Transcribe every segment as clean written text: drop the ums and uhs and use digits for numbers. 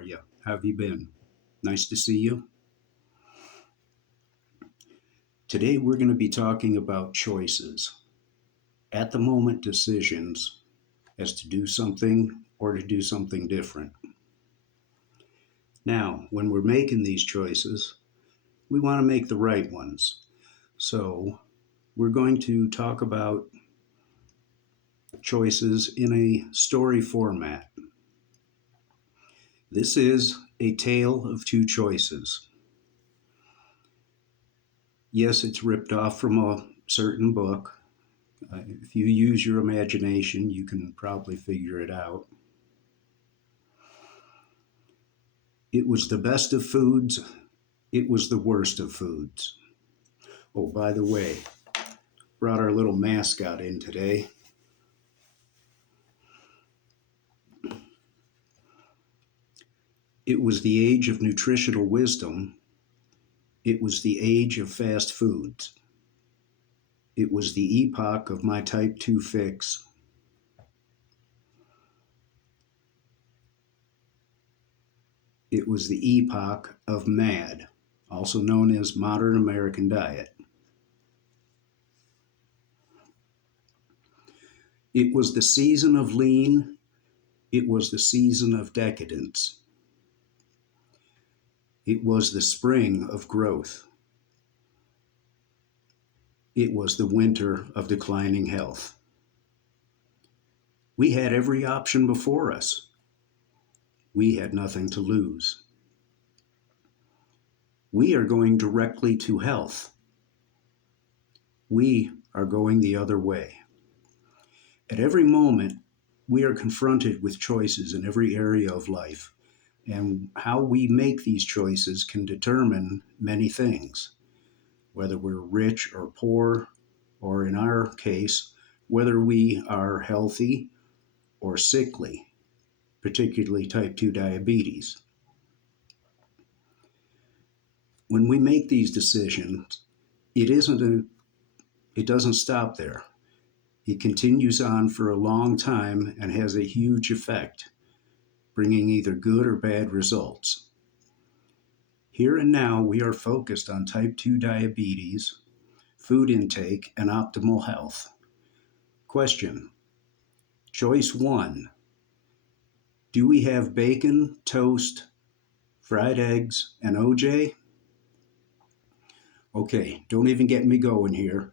are you? How have you been? Nice to see you. Today we're going to be talking about choices, at the moment decisions as to do something or to do something different. Now, when we're making these choices, we want to make the right ones. So, we're going to talk about choices in a story format. This is a tale of two choices. Yes, it's ripped off from a certain book. If you use your imagination, you can probably figure it out. It was the best of foods. It was the worst of foods. Oh, by the way, brought our little mascot in today. It was the age of nutritional wisdom. It was the age of fast foods. It was the epoch of my type 2 fix. It was the epoch of MAD, also known as Modern American Diet. It was the season of lean. It was the season of decadence. It was the spring of growth. It was the winter of declining health. We had every option before us. We had nothing to lose. We are going directly to health. We are going the other way. At every moment, we are confronted with choices in every area of life, and how we make these choices can determine many things, whether we're rich or poor, or in our case, whether we are healthy or sickly, particularly type 2 diabetes. When we make these decisions, it doesn't stop there. It continues on for a long time and has a huge effect, bringing either good or bad results. Here and now, we are focused on type 2 diabetes, food intake, and optimal health. Question. Choice 1. Do we have bacon, toast, fried eggs, and OJ? Okay, don't even get me going here.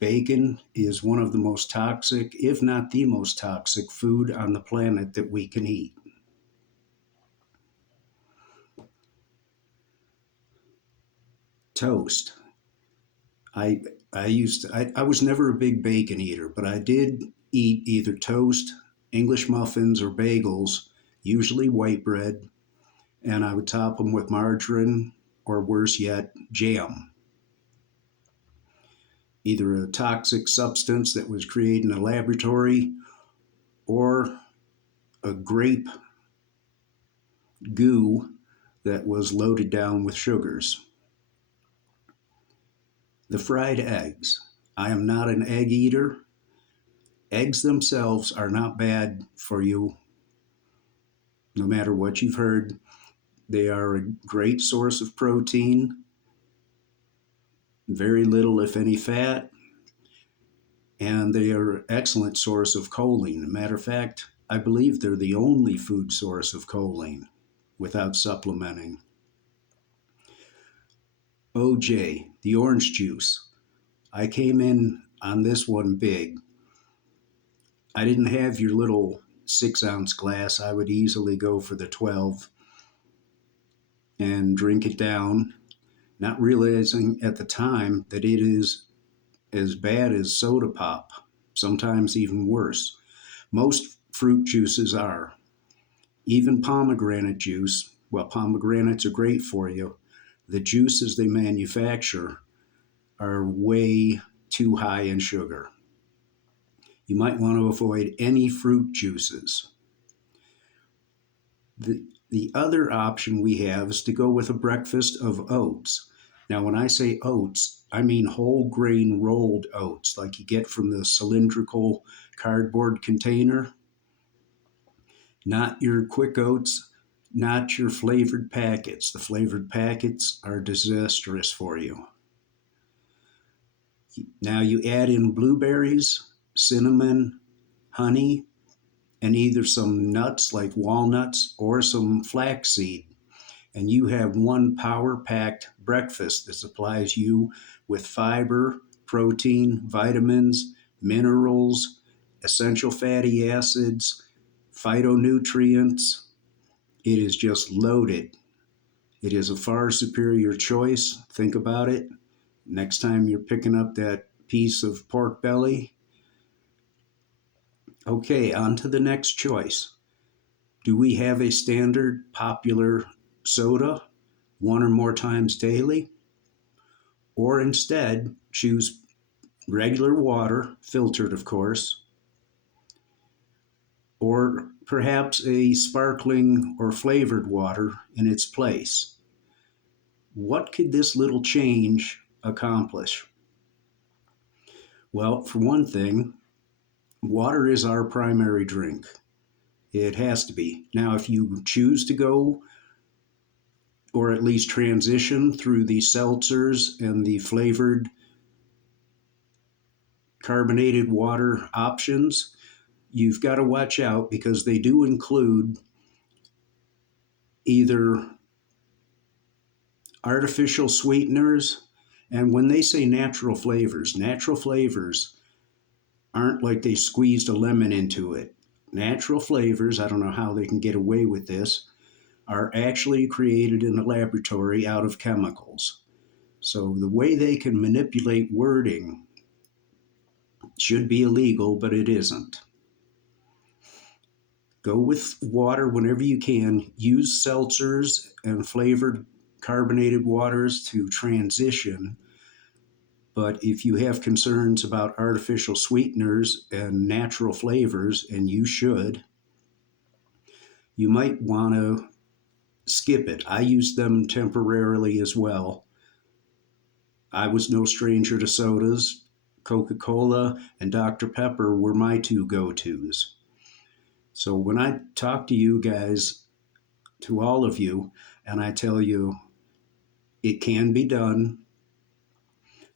Bacon is one of the most toxic, if not the most toxic, food on the planet that we can eat. Toast. I I was never a big bacon eater, but I did eat either toast, English muffins, or bagels, usually white bread, and I would top them with margarine or worse yet, jam. Either a toxic substance that was created in a laboratory or a grape goo that was loaded down with sugars. The fried eggs. I am not an egg eater. Eggs themselves are not bad for you, no matter what you've heard. They are a great source of protein, very little, if any, fat, and they are an excellent source of choline. Matter of fact, I believe they're the only food source of choline without supplementing. OJ, the orange juice. I came in on this one big. I didn't have your little 6-ounce glass. I would easily go for the 12 and drink it down, not realizing at the time that it is as bad as soda pop, sometimes even worse. Most fruit juices are. Even pomegranate juice, well, pomegranates are great for you. The juices they manufacture are way too high in sugar. You might want to avoid any fruit juices. The other option we have is to go with a breakfast of oats. Now, when I say oats, I mean whole grain rolled oats, like you get from the cylindrical cardboard container, not your quick oats, not your flavored packets. The flavored packets are disastrous for you. Now you add in blueberries, cinnamon, honey, and either some nuts like walnuts or some flaxseed. And you have one power packed breakfast that supplies you with fiber, protein, vitamins, minerals, essential fatty acids, phytonutrients. It is just loaded. It is a far superior choice. Think about it. Next time you're picking up that piece of pork belly. Okay, on to the next choice. Do we have a standard popular soda one or more times daily? Or instead, choose regular water, filtered of course, or perhaps a sparkling or flavored water in its place? What could this little change accomplish? Well, for one thing, water is our primary drink. It has to be. Now, if you choose to go or at least transition through the seltzers and the flavored carbonated water options, you've got to watch out because they do include either artificial sweeteners, and when they say natural flavors aren't like they squeezed a lemon into it. Natural flavors, I don't know how they can get away with this, are actually created in a laboratory out of chemicals. So the way they can manipulate wording should be illegal, but it isn't. Go with water whenever you can. Use seltzers and flavored carbonated waters to transition. But if you have concerns about artificial sweeteners and natural flavors, and you should, you might want to skip it. I use them temporarily as well. I was no stranger to sodas. Coca-Cola and Dr. Pepper were my two go-tos. So when I talk to you guys, to all of you, and I tell you it can be done,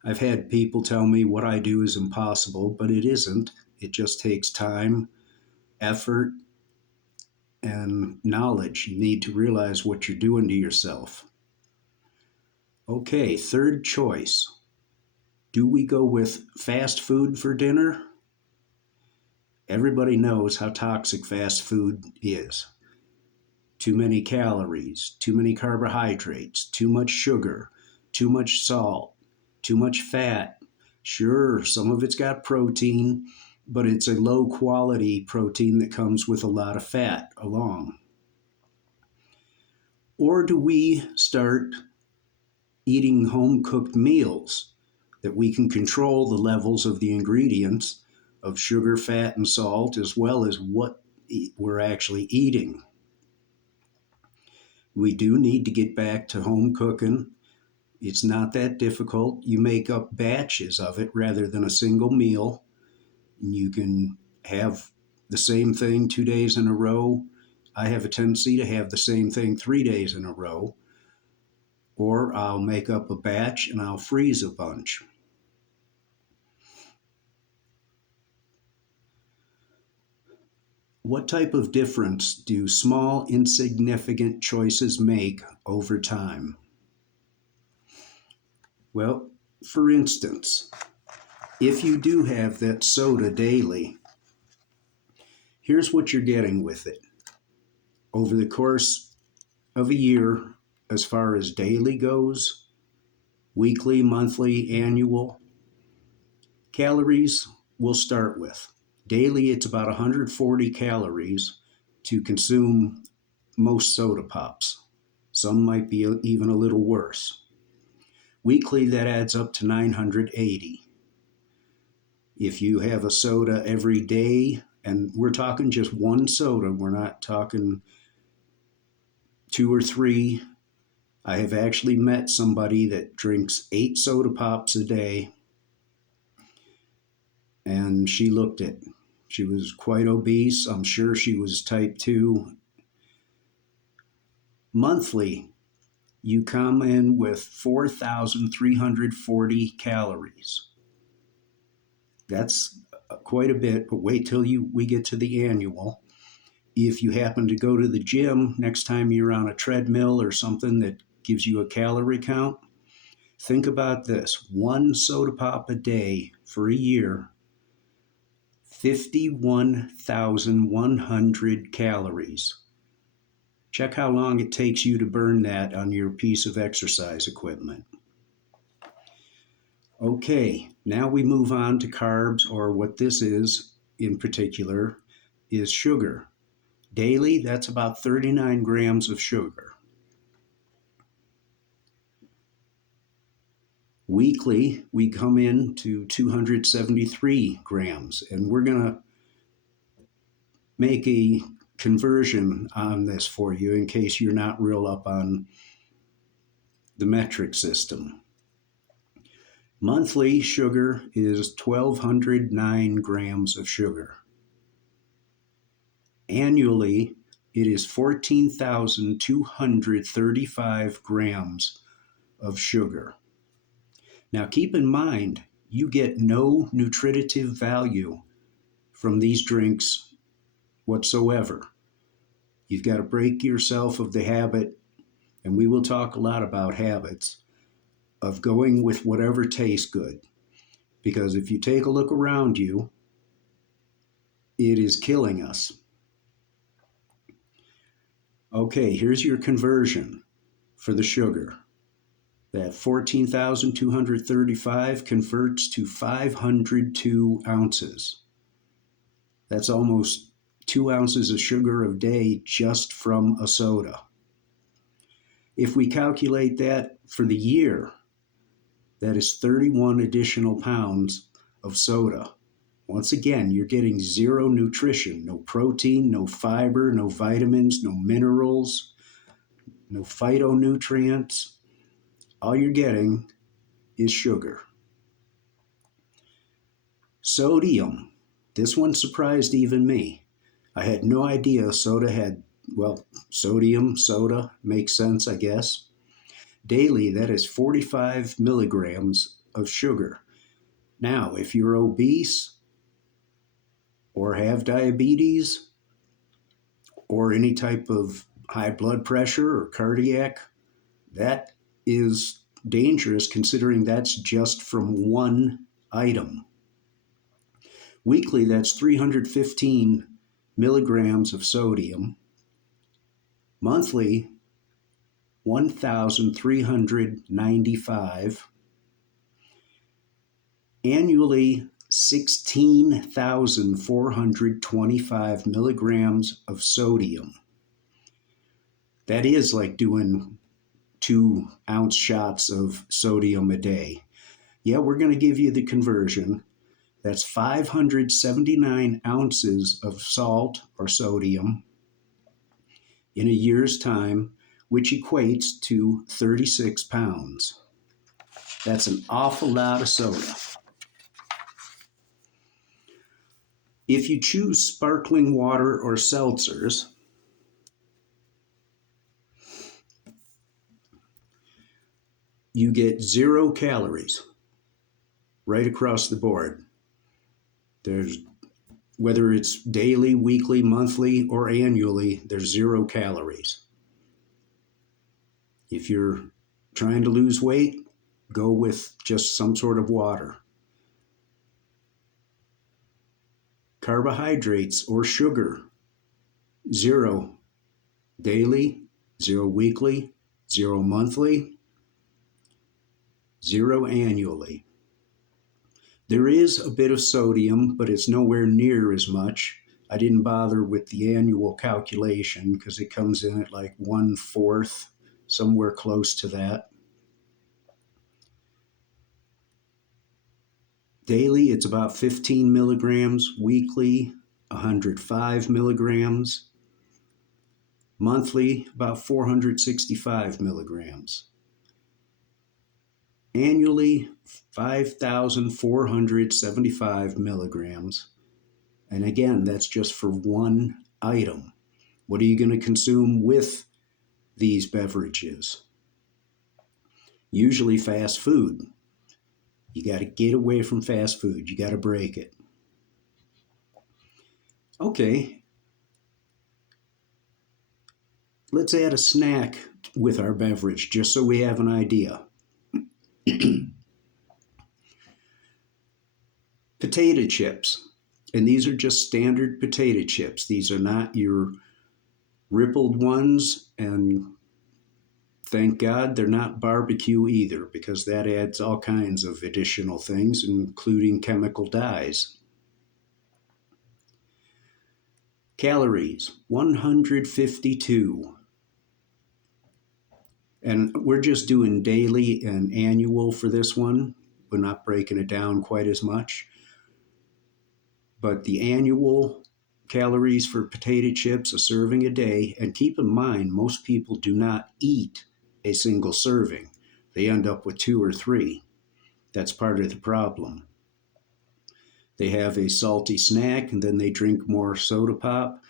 I've had people tell me what I do is impossible, but it isn't. It just takes time, effort, and knowledge. You need to realize what you're doing to yourself. Okay, third choice. Do we go with fast food for dinner? Everybody knows how toxic fast food is. Too many calories, too many carbohydrates, too much sugar, too much salt, too much fat. Sure, some of it's got protein, but it's a low quality protein that comes with a lot of fat along. Or do we start eating home cooked meals that we can control the levels of the ingredients of sugar, fat, and salt, as well as what we're actually eating? We do need to get back to home cooking. It's not that difficult. You make up batches of it rather than a single meal. You can have the same thing 2 days in a row. I have a tendency to have the same thing 3 days in a row. Or I'll make up a batch and I'll freeze a bunch. What type of difference do small, insignificant choices make over time? Well, for instance, if you do have that soda daily, here's what you're getting with it. Over the course of a year, as far as daily goes, weekly, monthly, annual, calories we'll start with. Daily, it's about 140 calories to consume most soda pops. Some might be even a little worse. Weekly, that adds up to 980. If you have a soda every day, and we're talking just one soda, we're not talking two or three. I have actually met somebody that drinks 8 soda pops a day, and she looked it. She was quite obese. I'm sure she was type 2. Monthly, you come in with 4,340 calories. That's quite a bit, but wait till we get to the annual. If you happen to go to the gym next time you're on a treadmill or something that gives you a calorie count, think about this. One soda pop a day for a year, 51,100 calories. Check how long it takes you to burn that on your piece of exercise equipment. Okay, now we move on to carbs, or what this is in particular is sugar. Daily, that's about 39 grams of sugar. Weekly, we come in to 273 grams, and we're going to make a conversion on this for you in case you're not real up on the metric system. Monthly sugar is 1,209 grams of sugar. Annually, it is 14,235 grams of sugar. Now keep in mind, you get no nutritive value from these drinks whatsoever. You've got to break yourself of the habit, and we will talk a lot about habits, of going with whatever tastes good. Because if you take a look around you, it is killing us. Okay, here's your conversion for the sugar. That 14,235 converts to 502 ounces. That's almost 2 ounces of sugar a day just from a soda. If we calculate that for the year, that is 31 additional pounds of soda. Once again, you're getting zero nutrition, no protein, no fiber, no vitamins, no minerals, no phytonutrients. All you're getting is sugar. Sodium. This one surprised even me. I had no idea soda had, sodium, soda, makes sense, I guess. Daily, that is 45 milligrams of sugar. Now, if you're obese or have diabetes or any type of high blood pressure or cardiac, that is dangerous considering that's just from one item. Weekly, that's 315 milligrams of sodium. Monthly, 1,395. Annually, 16,425 milligrams of sodium. That is like doing 2-ounce shots of sodium a day. Yeah, we're going to give you the conversion. That's 579 ounces of salt or sodium in a year's time, which equates to 36 pounds. That's an awful lot of soda. If you choose sparkling water or seltzers, you get 0 calories right across the board. There's, whether it's daily, weekly, monthly, or annually, there's 0 calories. If you're trying to lose weight, go with just some sort of water. Carbohydrates or sugar, 0 daily, 0 weekly, 0 monthly, 0 annually. There is a bit of sodium, but it's nowhere near as much. I didn't bother with the annual calculation because it comes in at like 1/4, somewhere close to that. Daily, it's about 15 milligrams. Weekly, 105 milligrams. Monthly, about 465 milligrams. Annually, 5,475 milligrams. And again, that's just for one item. What are you going to consume with these beverages. Usually fast food. You got to get away from fast food. You got to break it. Okay, let's add a snack with our beverage just so we have an idea. Potato chips. And these are just standard potato chips. These are not your rippled ones, and thank God they're not barbecue either, because that adds all kinds of additional things, including chemical dyes. Calories, 152. And we're just doing daily and annual for this one. We're not breaking it down quite as much. But the annual calories for potato chips, a serving a day, and keep in mind, most people do not eat a single serving. They end up with 2 or 3. That's part of the problem. They have a salty snack, and then they drink more soda pop,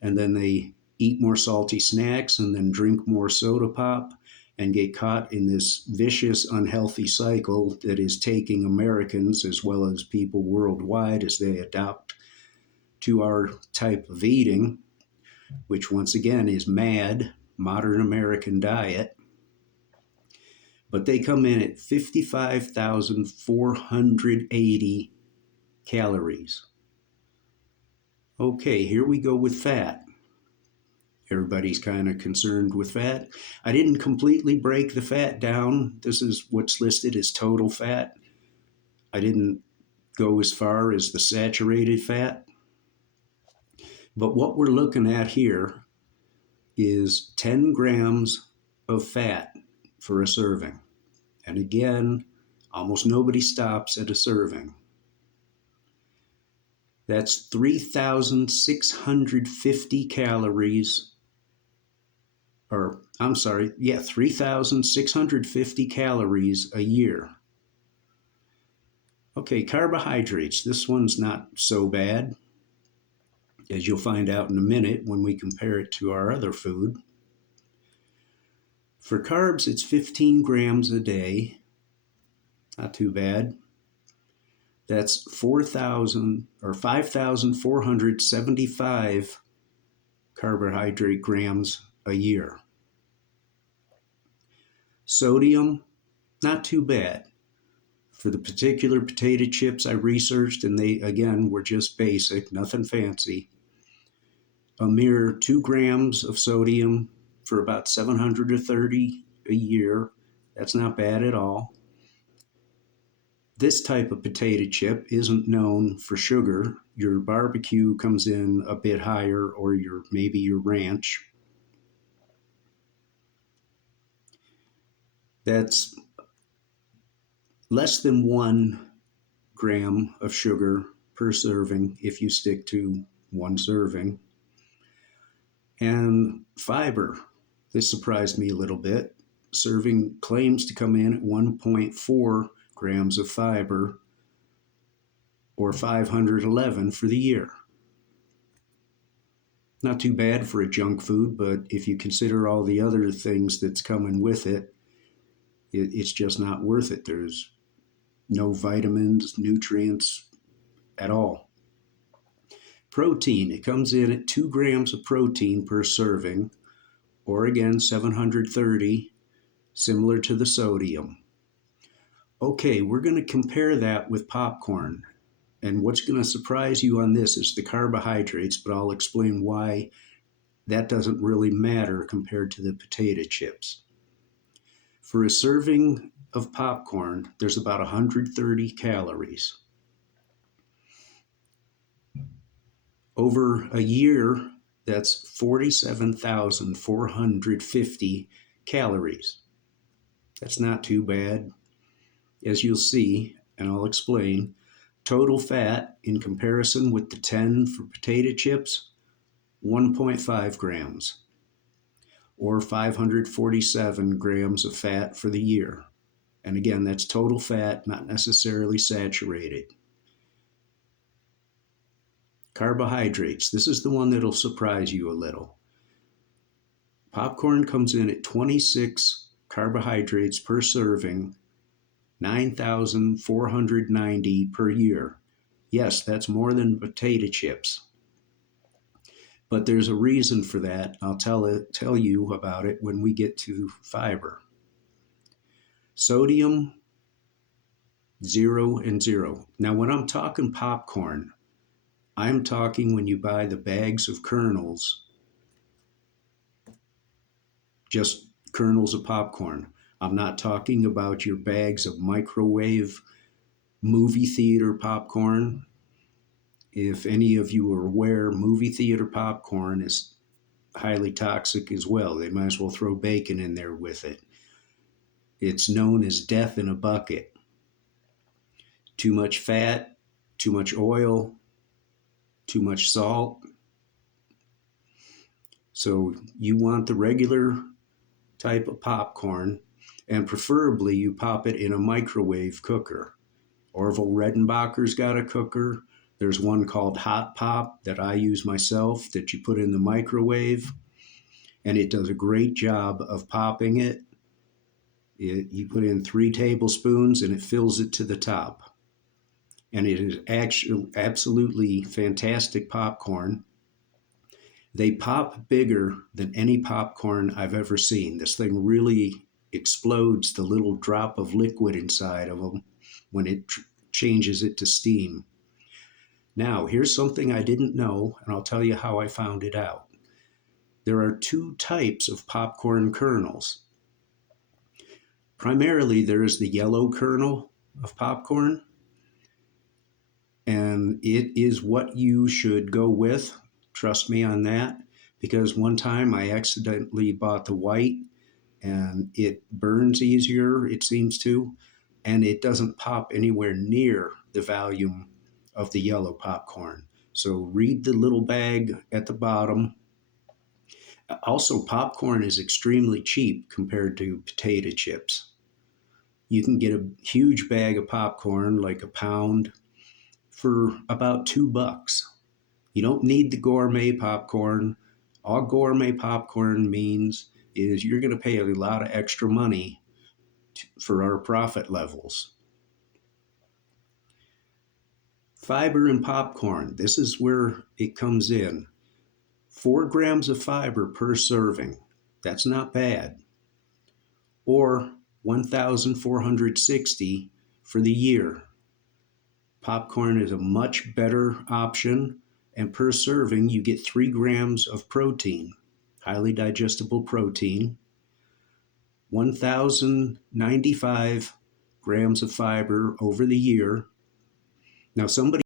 and then they eat more salty snacks, and then drink more soda pop, and get caught in this vicious, unhealthy cycle that is taking Americans as well as people worldwide as they adopt to our type of eating, which once again is MAD, modern American diet. But they come in at 55,480 calories. Okay, here we go with fat. Everybody's kind of concerned with fat. I didn't completely break the fat down. This is what's listed as total fat. I didn't go as far as the saturated fat. But what we're looking at here is 10 grams of fat for a serving. And again, almost nobody stops at a serving. That's 3,650 calories. 3,650 calories a year. Okay, carbohydrates. This one's not so bad, as you'll find out in a minute when we compare it to our other food. For carbs, it's 15 grams a day. Not too bad. That's 5,475 carbohydrate grams a year. Sodium, not too bad. For the particular potato chips I researched, and they, again, were just basic, nothing fancy, a mere 2 grams of sodium for about 730 a year. That's not bad at all. This type of potato chip isn't known for sugar. Your barbecue comes in a bit higher, or maybe your ranch. That's less than 1 gram of sugar per serving if you stick to one serving. And fiber, this surprised me a little bit. Serving claims to come in at 1.4 grams of fiber, or 511 for the year. Not too bad for a junk food, but if you consider all the other things that's coming with it, it's just not worth it. There's no vitamins, nutrients at all. Protein, it comes in at 2 grams of protein per serving, or again, 730, similar to the sodium. Okay, we're going to compare that with popcorn. And what's going to surprise you on this is the carbohydrates, but I'll explain why that doesn't really matter compared to the potato chips. For a serving of popcorn, there's about 130 calories. Over a year, that's 47,450 calories. That's not too bad. As you'll see, and I'll explain, total fat in comparison with the 10 for potato chips, 1.5 grams, or 547 grams of fat for the year. And again, that's total fat, not necessarily saturated. Carbohydrates, this is the one that'll surprise you a little. Popcorn comes in at 26 carbohydrates per serving, 9,490 per year. Yes, that's more than potato chips. But there's a reason for that. I'll tell you about it when we get to fiber. Sodium, 0 and 0. Now, when I'm talking popcorn, I'm talking when you buy the bags of kernels, just kernels of popcorn. I'm not talking about your bags of microwave movie theater popcorn. If any of you are aware, movie theater popcorn is highly toxic as well. They might as well throw bacon in there with it. It's known as death in a bucket. Too much fat, too much oil, too much salt. So you want the regular type of popcorn, and preferably you pop it in a microwave cooker. Orville Redenbacher's got a cooker. There's one called Hot Pop that I use myself that you put in the microwave, and it does a great job of popping it. You put in 3 tablespoons and it fills it to the top. And it is actually absolutely fantastic popcorn. They pop bigger than any popcorn I've ever seen. This thing really explodes the little drop of liquid inside of them when it changes it to steam. Now, here's something I didn't know, and I'll tell you how I found it out. There are 2 types of popcorn kernels. Primarily, there is the yellow kernel of popcorn, and it is what you should go with. Trust me on that, because one time I accidentally bought the white, and it burns easier, it seems to, and it doesn't pop anywhere near the volume of the yellow popcorn. So read the little bag at the bottom. Also, popcorn is extremely cheap compared to potato chips. You can get a huge bag of popcorn, like a pound, for about $2. You don't need the gourmet popcorn. All gourmet popcorn means is you're going to pay a lot of extra money for our profit levels. Fiber in popcorn, this is where it comes in. 4 grams of fiber per serving. That's not bad. Or 1,460 for the year. Popcorn is a much better option, and per serving you get 3 grams of protein, highly digestible protein, 1,095 grams of fiber over the year. Now, somebody